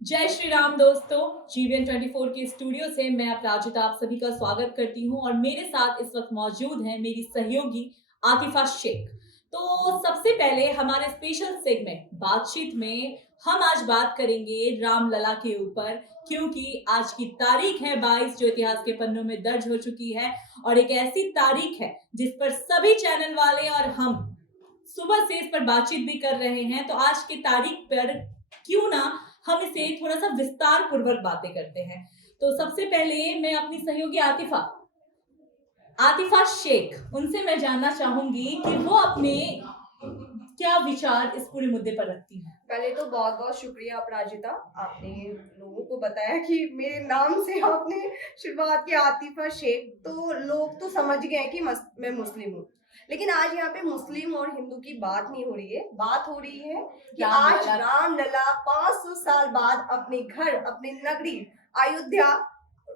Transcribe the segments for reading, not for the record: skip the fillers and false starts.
जय श्री राम दोस्तों। जीवन 24 के स्टूडियो से मैं अपराजिता आप सभी का स्वागत करती हूं और मेरे साथ इस वक्त मौजूद हैं मेरी सहयोगी आतिफा शेख। तो सबसे पहले हमारे स्पेशल सेगमेंट बातचीत में हम आज बात करेंगे रामलला के ऊपर, क्योंकि आज की तारीख है 22 जो इतिहास के पन्नों में दर्ज हो चुकी है और एक ऐसी तारीख है जिस पर सभी चैनल वाले और हम सुबह से इस पर बातचीत भी कर रहे हैं। तो आज की तारीख पर क्यों ना हम इसे थोड़ा सा विस्तार पूर्वक बातें करते हैं। तो सबसे पहले मैं अपनी सहयोगी आतिफा आतिफा शेख उनसे मैं जानना चाहूंगी कि वो अपने क्या विचार इस पूरे मुद्दे पर रखती हैं। पहले तो बहुत बहुत शुक्रिया अपराजिता, आपने लोगों को बताया कि मेरे नाम से आपने शुरुआत की आतिफा शेख, तो लोग तो समझ गए कि मैं मुस्लिम हूँ। लेकिन आज यहाँ पे मुस्लिम और हिंदू की बात नहीं हो रही है, बात हो रही है कि आज रामलला 500 साल बाद अपने घर, अपने नगरी अयोध्या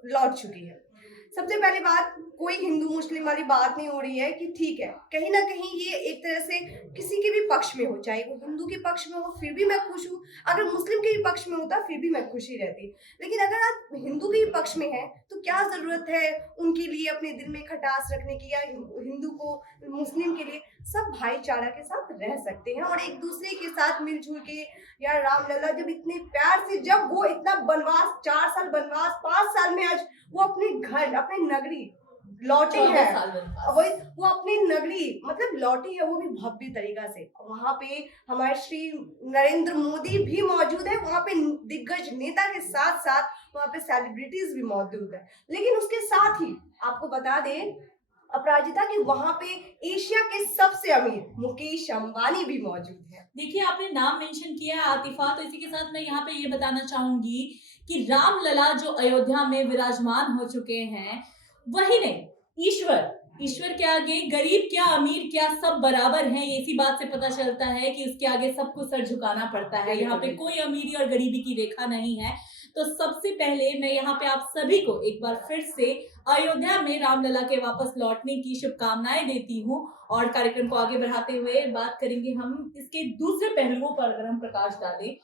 लौट चुकी है। सबसे पहली बात, कोई हिंदू मुस्लिम वाली बात नहीं हो रही है कि ठीक है, कहीं ना कहीं ये एक तरह से किसी के भी पक्ष में हो, चाहे वो हिंदू के पक्ष में हो फिर भी मैं खुश हूँ, अगर मुस्लिम के भी पक्ष में होता फिर भी मैं खुशी रहती। लेकिन अगर आप हिंदू के भी पक्ष में है तो क्या जरूरत है उनके लिए अपने दिल में खटास रखने की, या हिंदू को मुस्लिम के लिए सब भाईचारा के साथ रह सकते हैं और एक दूसरे के साथ मिलजुल के। यार रामलला जब इतने प्यार से, जब वो इतना बनवास, 4 साल बनवास, 5 साल में आज वो अपने घर, अपने नगरी लौटे हैं, वही वो अपनी नगरी मतलब लौटी है, वो भी भव्य तरीका से। वहां पे हमारे श्री नरेंद्र मोदी भी मौजूद है, वहां पे दिग्गज नेता के साथ साथ वहां पे सेलिब्रिटीज भी मौजूद है। लेकिन उसके साथ ही आपको बता दें अपराजिता कि वहां पे एशिया के सबसे अमीर मुकेश अंबानी भी मौजूद है। देखिए, आपने नाम मेंशन किया है आतिफा, तो इसी के साथ मैं यहाँ पे ये बताना चाहूंगी कि रामलला जो अयोध्या में विराजमान हो चुके हैं, वही नहीं, ईश्वर के आगे गरीब क्या अमीर क्या सब बराबर हैं। इसी बात से पता चलता है कि उसके आगे सबको सर झुकाना पड़ता है। यहाँ पे कोई अमीरी और गरीबी की रेखा नहीं है। तो सबसे पहले मैं यहाँ पे आप सभी को एक बार फिर से अयोध्या में रामलला के वापस लौटने की शुभकामनाएं देती हूँ और कार्यक्रम को आगे बढ़ाते हुए बात करेंगे हम इसके दूसरे पहलुओं पर अगर हम प्रकाश डालें।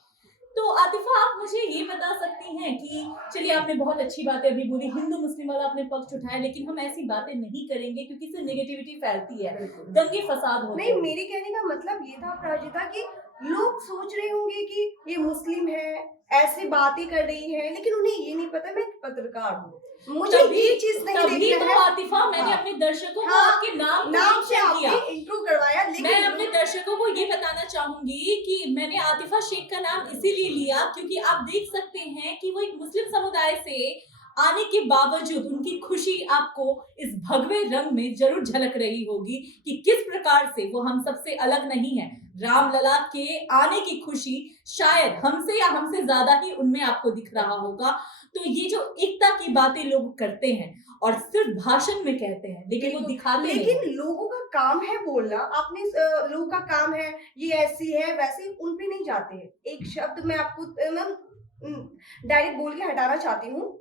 तो आतिफा, आप मुझे ये बता सकती हैं कि चलिए, आपने बहुत अच्छी बातें अभी बोली, हिंदू मुस्लिम वाला आपने पक्ष उठाया, लेकिन हम ऐसी बातें नहीं करेंगे क्योंकि इससे नेगेटिविटी फैलती है, दंगे फसाद होते हैं। नहीं, मेरे कहने का मतलब ये था प्राजिता कि लोग सोच रहे होंगे कि ये मुस्लिम है, ऐसी बातें कर रही है, लेकिन उन्हें ये नहीं पता मैं पत्रकार हूँ, मुझे ये चीज नहीं देखना है। आतिफा, मैंने अपने दर्शकों को आपके नाम से आपने इंट्रो करवाया, लेकिन मैं अपने दर्शकों को ये बताना चाहूंगी कि मैंने आतिफा शेख का नाम इसीलिए लिया क्योंकि आप देख सकते हैं कि वो एक मुस्लिम समुदाय से आने के बावजूद उनकी खुशी आपको इस भगवे रंग में जरूर झलक रही होगी कि किस प्रकार से वो हम सबसे अलग नहीं है। रामलला के आने की खुशी शायद हमसे या हमसे ज्यादा ही उनमें आपको दिख रहा होगा। तो ये जो एकता की बातें लोग करते हैं और सिर्फ भाषण में कहते हैं, लेकिन वो दिखाते नहीं। लेकिन लोगों का काम है बोलना, अपने लोगों का काम है ये ऐसी है वैसे, उन पे नहीं जाते हैं। एक शब्द मैं आपको डायरेक्ट बोल के हटाना चाहती हूँ,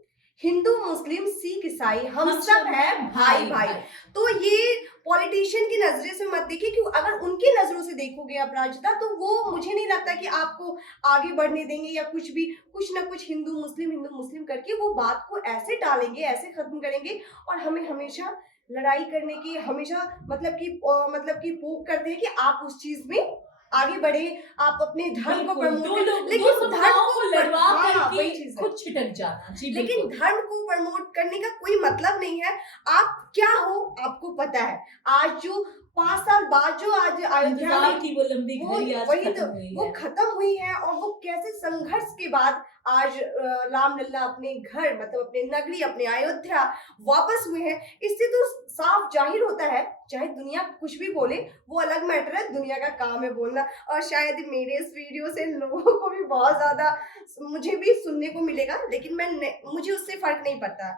हिंदू मुस्लिम सिख ईसाई हम सब है भाई भाई। तो ये पॉलिटिशियन की नजरे से मत देखिए, क्योंकि अगर उनकी नजरों से देखोगे अपराजिता तो वो मुझे नहीं लगता कि आपको आगे बढ़ने देंगे, या कुछ भी कुछ ना कुछ हिंदू मुस्लिम करके वो बात को ऐसे टालेंगे, ऐसे खत्म करेंगे। और हमें हमेशा लड़ाई करने की, हमेशा मतलब कि पोक करते हैं कि आप उस चीज में आगे बढ़े, आप अपने धर्म को प्रमोट, लेकिन धर्म को लड़वा करके खुद छिटक जाना। लेकिन धर्म को प्रमोट करने का कोई मतलब नहीं है। आप क्या हो आपको पता है। आज जो 5 साल बाद जो आज अयोध्या में की वो लंबी घड़ी आज वही तो वो खत्म हुई है, और वो कैसे संघर्ष के बाद आज रामलला अपने घर, मतलब अपने नगरी, अपने अयोध्या वापस हुए हैं। इससे तो साफ जाहिर होता है, चाहे दुनिया कुछ भी बोले वो अलग मैटर है, दुनिया का काम है बोलना। और शायद मेरे इस वीडियो से लोगों को भी बहुत ज्यादा, मुझे भी सुनने को मिलेगा, लेकिन मुझे उससे फर्क नहीं पड़ता।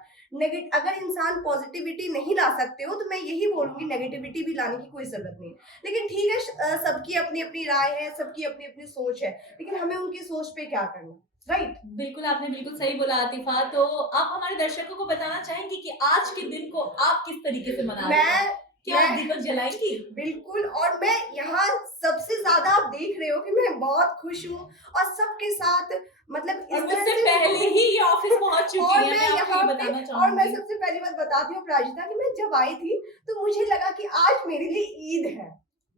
अगर इंसान पॉजिटिविटी नहीं ला सकते हो तो मैं यही बोलूंगी, नेगेटिविटी भी लाने की कोई जरूरत नहीं। लेकिन ठीक है, सबकी अपनी अपनी राय है, सबकी अपनी अपनी सोच है, लेकिन हमें उनकी सोच पे क्या करना, राइट? बिल्कुल, आपने बिल्कुल सही बोला आतिफा। तो आप हमारे दर्शकों को बताना चाहेंगे कि आज के दिन को आप किस तरीके से मना रहे हैं? क्या आप मैं दीपक जलाएंगी? बिल्कुल, और मैं यहाँ सबसे ज्यादा आप देख रहे हो कि मैं बहुत खुश हूँ और सबके साथ मतलब और इस तरह मुझसे से पहले ही ये ऑफिस पहुंच चुकी और है, मैं मैं आपको ये यहाँ पे बताना और मैं चाहूंगी। सबसे पहली बात बताती हूँ प्राजिता कि मैं जब आई थी तो मुझे लगा कि आज मेरे लिए ईद है।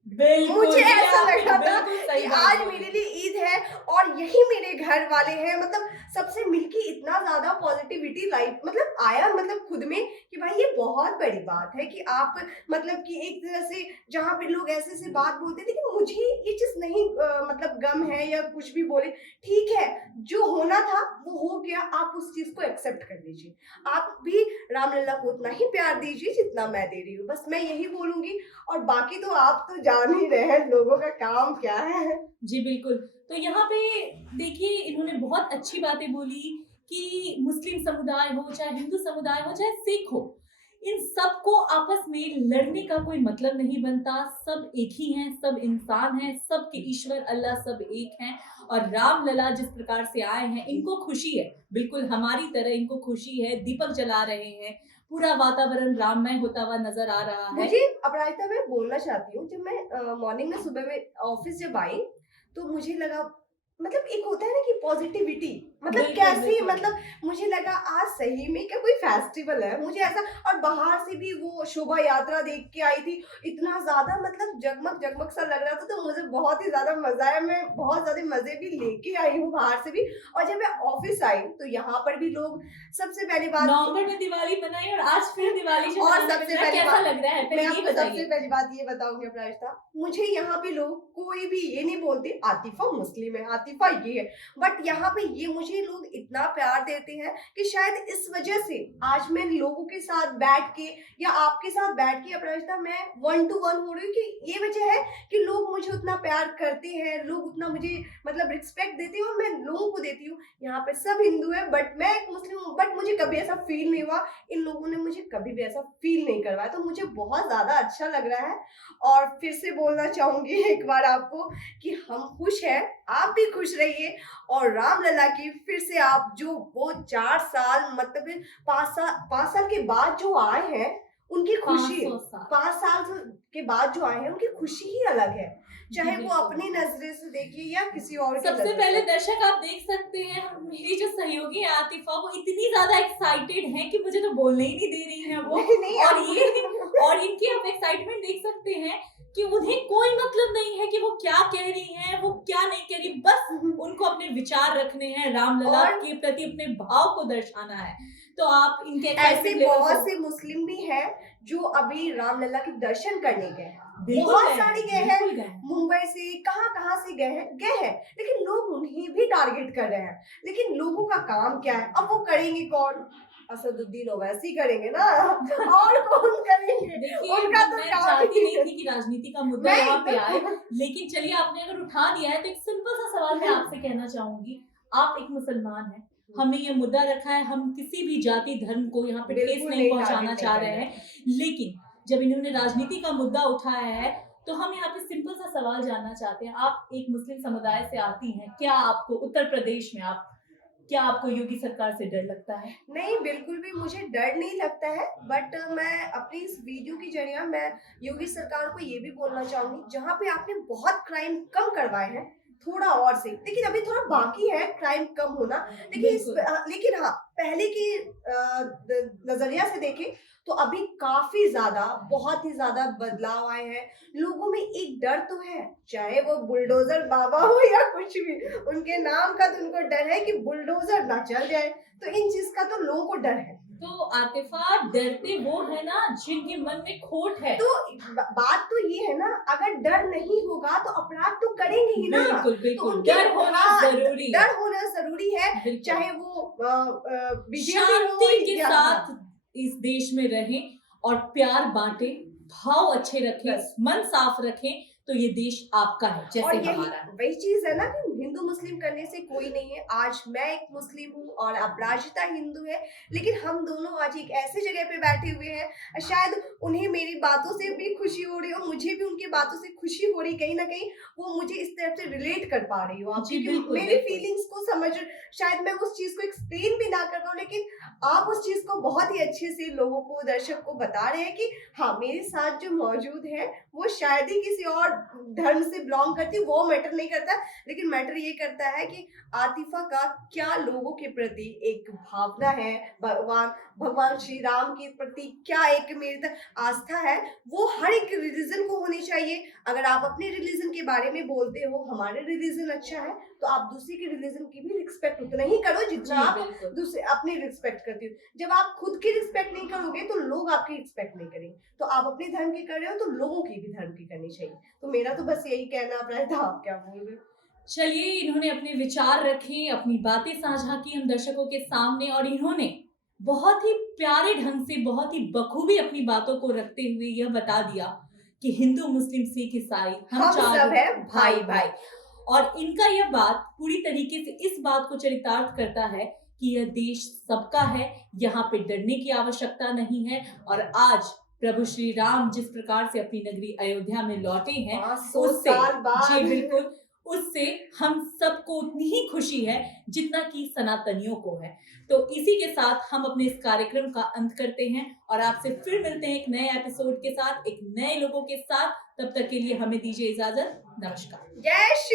बिल्कुल, मुझे ये ऐसा आपने लगा था बिल्कुल कि सही बात आज बोली। मेरे लिए ईद है और यही मेरे घर वाले हैं, मतलब सबसे मिलके इतना ज्यादा पॉजिटिविटी लाइफ मतलब आया मतलब खुद में कि भाई ये बहुत बड़ी बात है कि आप मतलब कि एक तरह से जहाँ पे लोग ऐसे ऐसे बात बोलते थे कि मुझे ये चीज नहीं मतलब गम है या कुछ भी बोले, ठीक है जो होना था वो हो गया, आप उस चीज को एक्सेप्ट कर लीजिए। आप भी रामलला को उतना ही प्यार दीजिए जितना मैं दे रही हूँ, बस मैं यही बोलूंगी। और बाकी तो आप तो जान ही रहे हैं लोगों का काम क्या है। जी बिल्कुल। तो यहाँ पे देखिए इन्होंने बहुत अच्छी बातें बोली कि मुस्लिम समुदाय हो, चाहे हिंदू समुदाय हो, चाहे सिख हो, इन सबको आपस में लड़ने का कोई मतलब नहीं बनता। सब एक ही हैं, सब इंसान हैं, सबके ईश्वर अल्लाह सब एक हैं। और रामलला जिस प्रकार से आए हैं, इनको खुशी है, बिल्कुल हमारी तरह इनको खुशी है। दीपक जला रहे हैं, पूरा वातावरण राममय होता हुआ नजर आ रहा है। मुझे अपराजिता मैं बोलना चाहती हूँ, जब मैं मॉर्निंग में सुबह में ऑफिस जब आई तो मुझे लगा मतलब एक होता है ना कि पॉजिटिविटी, मतलब बिल्कुल कैसे बिल्कुल। मतलब मुझे लगा आज सही में क्या कोई फेस्टिवल है, मुझे ऐसा। और बाहर से भी वो शोभा यात्रा देख के आई थी, इतना ज्यादा मतलब जगमग जगमग सा लग रहा था, तो मुझे बहुत ही ज्यादा मजा आया। मैं बहुत ज्यादा मजे भी लेके आई हूँ बाहर से भी। और जब मैं ऑफिस आई तो यहाँ पर भी लोग, सबसे पहली बात नवंबर में दिवाली मनाई और आज फिर दिवाली जो और मनाने सबसे मिल रहा है, पहली कैसा बात लग रहा है? मैं पहले ये आपको सबसे बताइए। पहली बात ये बताऊंगी अपराजिता, मुझे यहाँ पे लोग कोई भी ये नहीं बोलते आतिफा मुस्लिम है, आतिफा ये है, बट यहाँ पे ये मुझे लोग इतना प्यार देते हैं कि शायद इस वजह से आज मैं लोगों के साथ बैठ के या आपके साथ बैठ के अपराजिता मैं 1 to 1 हो रही हूँ, कि ये वजह है कि लोग मुझे उतना प्यार करते हैं, लोग उतना मुझे मतलब रिस्पेक्ट देते हैं और मैं लोगों को देती हूँ। यहाँ पे सब हिंदू है बट मैं एक मुस्लिम हूँ, बट मुझे कभी ऐसा फील नहीं हुआ, इन लोगों ने मुझे कभी भी ऐसा फील नहीं करवाया, तो मुझे बहुत ज्यादा अच्छा लग रहा है। और फिर से बोलना चाहूंगी एक बार आपको कि हम खुश हैं, आप भी खुश रहिए। और रामलला की फिर से आप जो वो 4 साल मतलब 5 साल के बाद जो आए हैं उनकी खुशी, 500 साल। 5 साल के बाद जो आए हैं उनकी खुशी ही अलग है, चाहे वो बिल्कुल। अपनी नजरे से देखिए या किसी और की सबसे नजर पहले से। दर्शक आप देख सकते हैं, मेरी जो सहयोगी है आतिफा, वो इतनी ज्यादा एक्साइटेड है कि मुझे तो बोलने ही नहीं दे रही है वो। नहीं नहीं और आप ये और इनकी आप एक्साइटमेंट देख सकते हैं कि उन्हें कोई मतलब नहीं है कि वो क्या कह रही हैं, वो क्या नहीं कह रही, बस उनको अपने विचार रखने हैं, रामलला और के प्रति अपने भाव को दर्शाना है। तो आप इनके ऐसे एक्साइटमेंट लेवल बहुत को से मुस्लिम भी हैं जो अभी रामलला के दर्शन करने गए हैं, बिल्कुल बहुत गए हैं, सारे गए हैं, बिल्कुल गए हैं। मुंबई से कहाँ से गए हैं, लेकिन लोग उन्हें भी टारगेट कर रहे हैं। लेकिन लोगों का काम क्या है, अब वो करेंगे कौन, असदुद्दीन ओवैसी करेंगे ना, और कौन करेंगे, देखिए उनका तो मैं काम चाहती ही नहीं थी कि राजनीति का मुद्दा मैं यहाँ पे आए, एकदम लेकिन चलिए आपने अगर उठा दिया है तो एक सिंपल सा सवाल मैं आपसे कहना चाहूंगी। आप एक मुसलमान हैं, हमने ये मुद्दा रखा है, हम किसी भी जाति धर्म को यहाँ पे ठेस बिल्कुल नहीं नहीं पहुंचाना टारगेट चाह नहीं रहे करना हैं, लेकिन जब इन्होंने राजनीति का मुद्दा उठाया है तो हम यहाँ पे सिंपल सा सवाल जानना चाहते हैं। आप एक मुस्लिम समुदाय से आती हैं, क्या आपको उत्तर प्रदेश में क्या आपको योगी सरकार से डर लगता है? नहीं, बिल्कुल भी मुझे डर नहीं लगता है, बट मैं अपनी इस वीडियो के जरिए मैं योगी सरकार को ये भी बोलना चाहूंगी, जहाँ पे आपने बहुत क्राइम कम करवाए हैं थोड़ा और से, लेकिन अभी थोड़ा बाकी है क्राइम कम होना, लेकिन हाँ पहले की नजरिया से देखें तो अभी काफी ज्यादा बहुत ही ज्यादा बदलाव आए हैं। लोगों में एक डर तो है, चाहे वो बुलडोजर बाबा हो या कुछ भी, उनके नाम का तो उनको डर है कि बुलडोजर ना चल जाए, तो इन चीज का तो लोगों को डर है। तो आतिफा, डरते वो है ना जिनके मन में खोट है। तो बात तो ये है ना, अगर डर नहीं होगा तो अपराध तो करेंगे ही ना। बिल्कुल तो बिल्कुल, उनके डर होना जरूरी है। डर होना जरूरी है, बिल्कुल। चाहे वो बीजेपी हो शांति के या साथ इस देश में रहें और प्यार बांटे, भाव अच्छे रखें, बस। मन साफ रखें, तो ये देश आपका है और जैसे यही हमारा है। वही चीज है ना कि हिंदू मुस्लिम करने से कोई नहीं है। आज मैं एक मुस्लिम हूँ और अपराजिता हिंदू है, लेकिन हम दोनों आज एक ऐसी जगह पे बैठे हुए हैं, शायद उन्हें मेरी बातों से भी खुशी हो रही हो, मुझे भी उनकी बातों से खुशी हो रही, कहीं ना कहीं वो मुझे इस तरह से रिलेट कर पा रही हो आप, जी क्योंकि बिल्कुल मेरी बिल्कुल। फीलिंग्स को समझ समझ, शायद मैं उस चीज को एक्सप्लेन भी ना कर पाऊँ, लेकिन आप उस चीज को बहुत ही अच्छे से लोगों को, दर्शक को बता रहे हैं कि हाँ, मेरे साथ जो मौजूद है वो शायद ही किसी और धर्म से बिलोंग करती, वो मैटर नहीं करता, लेकिन मैटर ये करता है कि आतिफा का क्या लोगों के प्रति एक भावना है, भगवान भगवान श्री राम के प्रति क्या एक मेरी आस्था है, वो हर एक रिलीजन को होनी चाहिए। अगर आप अपने रिलीजन के बारे में बोलते हो, हमारे रिलीजन अच्छा है, तो आप दूसरे के रिलीजन की भी रिस्पेक्ट उतना ही करो जी जितना आप बिल्कुल। दूसरे अपनी रिस्पेक्ट करते हो। जब आप खुद की रिस्पेक्ट नहीं करोगे तो लोग आपकी रिस्पेक्ट नहीं करेंगे। तो आप अपने धर्म की कर रहे हो तो लोगों की भी धर्म की करनी चाहिए। तो मेरा तो बस यही कहना है, था आप क्या बोल रहे हो? चलिए, इन्होंने अपने विचार रखे, अपनी बातें साझा की हम दर्शकों के सामने, और इन्होंने बहुत ही प्यारे ढंग से, बहुत ही बखूबी अपनी बातों को रखते हुए यह बता दिया कि हिंदू, मुस्लिम, सिख, ईसाई हम हम चार सब है भाई भाई भाई। और इनका यह बात पूरी तरीके से इस बात को चरितार्थ करता है कि यह देश सबका है, यहाँ पे डरने की आवश्यकता नहीं है। और आज प्रभु श्री राम जिस प्रकार से अपनी नगरी अयोध्या में लौटे हैं, 500 उससे साल बाद। जी बिल्कुल, उससे हम सबको उतनी ही खुशी है जितना कि सनातनियों को है। तो इसी के साथ हम अपने इस कार्यक्रम का अंत करते हैं और आपसे फिर मिलते हैं एक नए एपिसोड के साथ, एक नए लोगों के साथ। तब तक के लिए हमें दीजिए इजाजत। नमस्कार। जय श्री